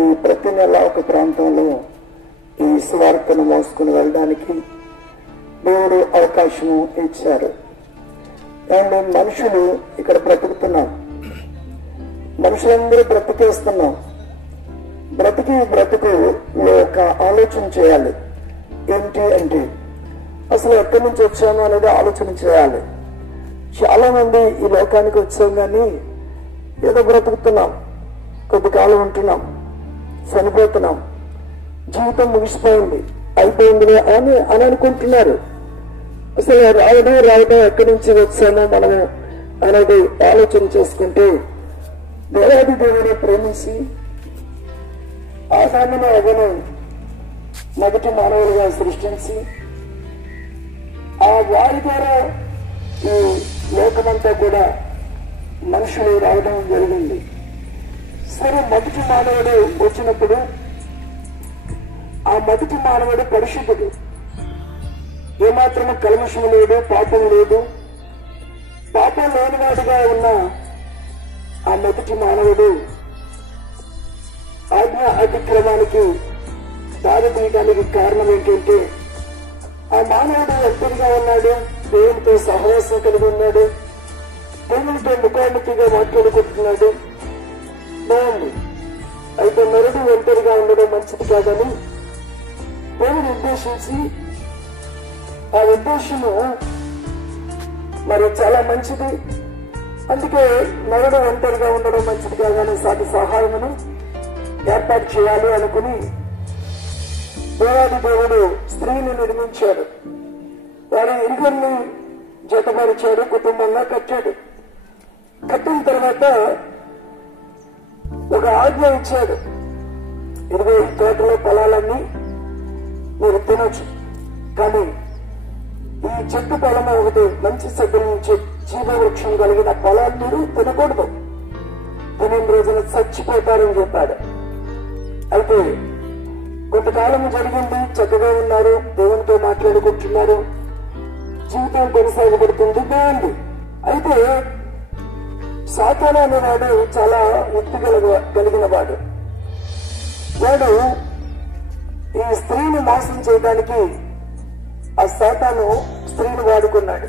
ఈ ప్రతి నెల ఒక ప్రాంతంలో ఈ సువార్తను మోసుకుని వెళ్ళడానికి దేవుడు అవకాశము ఇచ్చారు. అండ్ మనుషులు ఇక్కడ బ్రతుకుతున్నాం, మనుషులందరూ బ్రతికేస్తున్నాం. బ్రతుకులో ఒక ఆలోచన చేయాలి. ఏంటి అంటే అసలు ఎక్కడి నుంచి వచ్చాము అనేది ఆలోచన చేయాలి. చాలా మంది ఈ లోకానికి వచ్చాం కానీ ఏదో బ్రతుకుతున్నాం, కొద్ది కాలం ఉంటున్నాం, చనిపోతున్నాం, జీవితం ముగిసిపోయింది, అయిపోయింది అని అనుకుంటున్నారు. అసలు రావడం ఎక్కడి నుంచి వచ్చామో మనము అనేది ఆలోచన చేసుకుంటే దేవాది దేవుని ప్రేమించి ఆదామును అవ్వను మొదటి మానవులుగా సృష్టించి ఆ వారి ద్వారా ఈ లోకమంతా కూడా మనుషులు రావడం జరిగింది. సరే, మొదటి మానవుడు వచ్చినప్పుడు ఆ మొదటి మానవుడు పరిశుద్ధుడు, ఏమాత్రము కల్మషం లేదు, పాపం లేదు. పాపం లేనివాడుగా ఉన్న ఆ మొదటి మానవుడు ఆజ్ఞ అతిక్రమానికి దారి తీయడానికి కారణం ఏంటంటే ఆ మానవుడు ఒంటరిగా ఉన్నాడు, దేవునితో సహవాసం కలిగి ఉన్నాడు, దేవునితో ముఖాముఖిగా మాట్లాడుకుంటున్నాడు, బాగుంది. అయితే నరుడు ఒంటరిగా ఉండడం మంచిది కాదని దేవుడు ఉద్దేశించి ఆ ఉద్దేశము మరి చాలా మంచిది, అందుకే నరుడు ఒంటరిగా ఉండడం మంచిది కాదని సాటి సహాయమును ఏర్పాటు చేయాలి అనుకుని దేవాది దేవుడు స్త్రీని నిర్మించాడు. వారి ఇరువురిని జతపరిచాడు, కుటుంబంగా కట్టాడు. కట్టిన తర్వాత ఒక ఆజ్ఞ ఇచ్చాడు, 20 తోటల పొలాలన్నీ మీరు తినొచ్చు, కానీ ఈ చెట్టు పొలం ఒకటి మంచి చెట్టు నుంచి జీవవృక్షం కలిగిన పొలాలు మీరు తినకూడదు, తినే రోజున చచ్చిపోతారని చెప్పాడు. అయితే కొంతకాలం జరిగింది, చక్కగా ఉన్నారు, దేవునితో మాట్లాడుకుంటున్నారు, జీవితం కొనసాగబడుతుంది, బాగుంది. అయితే సాతాను అనేవాడు చాలా యుక్తి కలిగిన వాడు. వాడు ఈ స్త్రీని మోసం చేయడానికి ఆ సాతాను స్త్రీని వాడుకున్నాడు.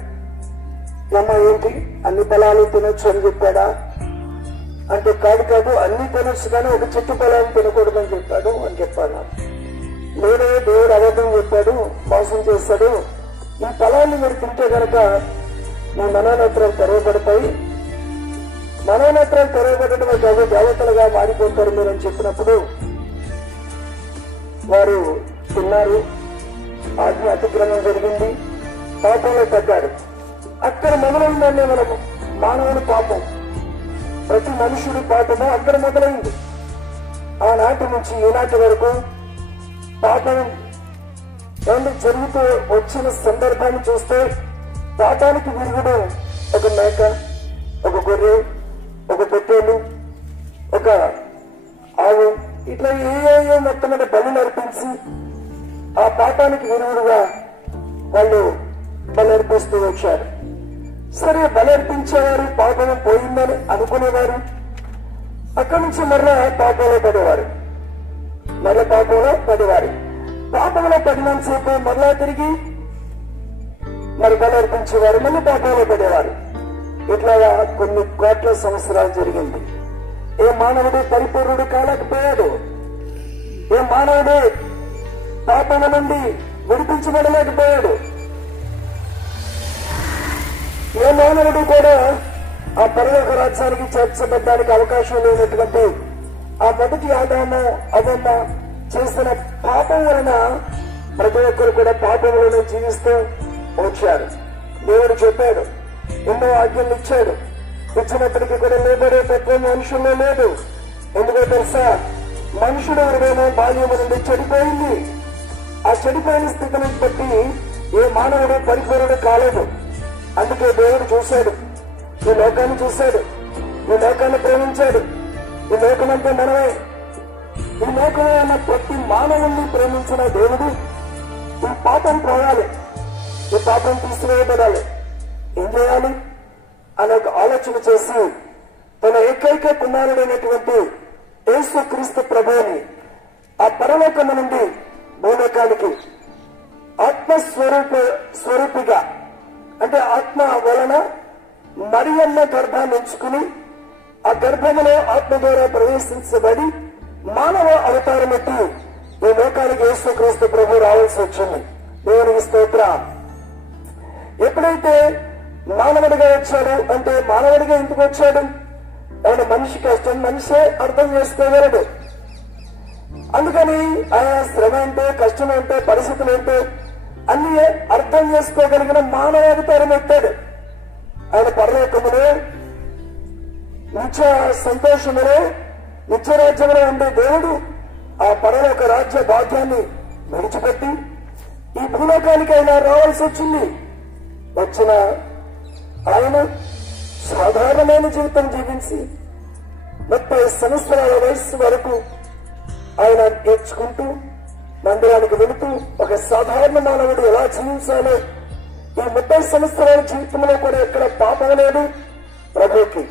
అమ్మ ఏంటి అన్ని పొలాలు తినొచ్చు అని చెప్పాడా అంటే కాదు, అన్ని తినొచ్చు కానీ ఒక చెట్టు పొలాలు తినకూడదని చెప్పాడు అని చెప్పాను. నేనే దేవుడు అబద్ధం చెప్పాడు, మోసం చేస్తాడు, ఈ పొలాన్ని మీరు తింటే కనుక మీ మనోనేత్రాలు తెరవబడతాయి, మనోనేత్రాలు తెరవబడటమే కాదు దేవతలుగా మారిపోతారు మీరు అని చెప్పినప్పుడు వారు తిన్నారు. ఆజ్ఞ అతిక్రమం జరిగింది, పాపంలో తగ్గారు. అక్కడ మొదలైందండి మనము మానవుని పాపం, ప్రతి మనుషుడి పాపము అక్కడ మొదలైంది. ఆనాటి నుంచి ఈనాటి వరకు పాపం జరుగుతూ వచ్చిన సందర్భాన్ని చూస్తే పాపానికి విరుగుడు ఒక మేక, ఒక గొర్రె, ఒక పొట్టేలు, ఒక ఆవు, ఇట్లా ఏ మొత్తం మీద బలి నడిపించి ఆ పాపానికి విరుగుడుగా వాళ్ళు బలర్పిస్తూ వచ్చారు. సరే, బలర్పించేవారు పాపం పోయిందని అనుకునేవారు, అక్కడి నుంచి మరలా పాపంలో పడేవారు, పాపంలో పడినంతసేపు మరలా తిరిగి మరి బలర్పించేవారు, మళ్ళీ పాపంలో పడేవారు. ఇట్లాగా కొన్ని కోట్ల సంవత్సరాలు జరిగింది. ఏ మానవుడు పరిపూర్ణుడు కాలేకపోయాడు, ఏ మానవుడు పాపం నుండి విడిపించబడలేకపోయాడు, ఏ మానవుడు కూడా ఆ పరలోక రాజ్యానికి చేర్చబడ్డానికి అవకాశం లేనటువంటి ఆ మొదటి ఆదాము అవ్వమ్మ చేసిన పాపం వలన ప్రతి ఒక్కరు కూడా పాపంలోనే జీవిస్తూ వచ్చారు. దేవుడు చెప్పాడు, ఎన్నో ఆజ్ఞలు ఇచ్చాడు, ఇచ్చినప్పటికీ కూడా లోబడే తత్వం మనుషుల్లో లేదు. ఎందుకో తెలుసా, మనుషుడు ఎవరినైనా బాల్యము నుండి చెడిపోయింది. ఆ చెడిపోయిన స్థితిని బట్టి ఏ మానవుడు పరిపూర్ణుడు కాలేదు. అందుకే దేవుడు చూశాడు, ఈ లోకాన్ని చూశాడు, ఈ లోకాన్ని ప్రేమించాడు. ఈ లోకమంతా మనమే. ఈ లోకంలో ఉన్న ప్రతి మానవుల్ని ప్రేమించిన దేవుడు ఈ పాపం పోవాలి, ఈ పాపం తీసివేయబడాలి, ఏం చేయాలి అనే ఒక ఆలోచన చేసి తన ఏకైక కుమారుడైనటువంటి యేసుక్రీస్తు ప్రభువుని ఆ పరలోకము నుండి భూలోకానికి స్వరూపిగా అంటే ఆత్మ వలన మరియమ్మ గర్భాన్ని ఎంచుకుని ఆ గర్భములో ఆత్మ ద్వారా ప్రవేశించబడి మానవ అవతారం ఎత్తి ఈ లోకానికి యేసుక్రీస్తు ప్రభు రావాల్సి వచ్చింది. దేవునికి స్తోత్రం. ఎప్పుడైతే మానవుడిగా వచ్చాడు అంటే మానవుడిగా ఎందుకు వచ్చాడు? ఆయన మనిషి కష్టం మనిషే అర్థం చేసుకోగలడు. అందుకని ఆయన శ్రమ ఏంటో కష్టం ఏంటో పరిస్థితులు ఏంటో అన్ని అర్థం చేసుకోగలిగిన మానవ అవతారం ఎత్తాడు. ఆయన పరలోకములో నిత్య సంతోషములో నిత్య రాజ్యంలో ఉండే దేవుడు ఆ పరలోక రాజ్య భాగ్యాన్ని విడిచిపెట్టి ఈ భూలోకానికి ఆయన రావాల్సి వచ్చింది. వచ్చిన ఆయన సాధారణమైన జీవితం జీవించి 30 సంవత్సరాల వయస్సు వరకు ఆయన నేర్చుకుంటూ మందిరానికి వెళుతూ ఒక సాధారణ మానవుడు ఎలా జీవించాలో ఈ 30 సంవత్సరాల జీవితంలో కూడా ఎక్కడ పాపం లేదు ప్రభుకి.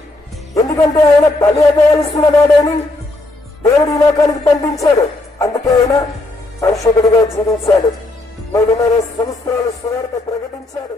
ఎందుకంటే ఆయన బలి అవ్వవలసిన వాడని దేవుడు ఈ లోకానికి పంపించాడు. అందుకే ఆయన పరిశుద్ధుడిగా జీవించాడు. 3.5 సంవత్సరాలు సువార్త ప్రకటించాడు.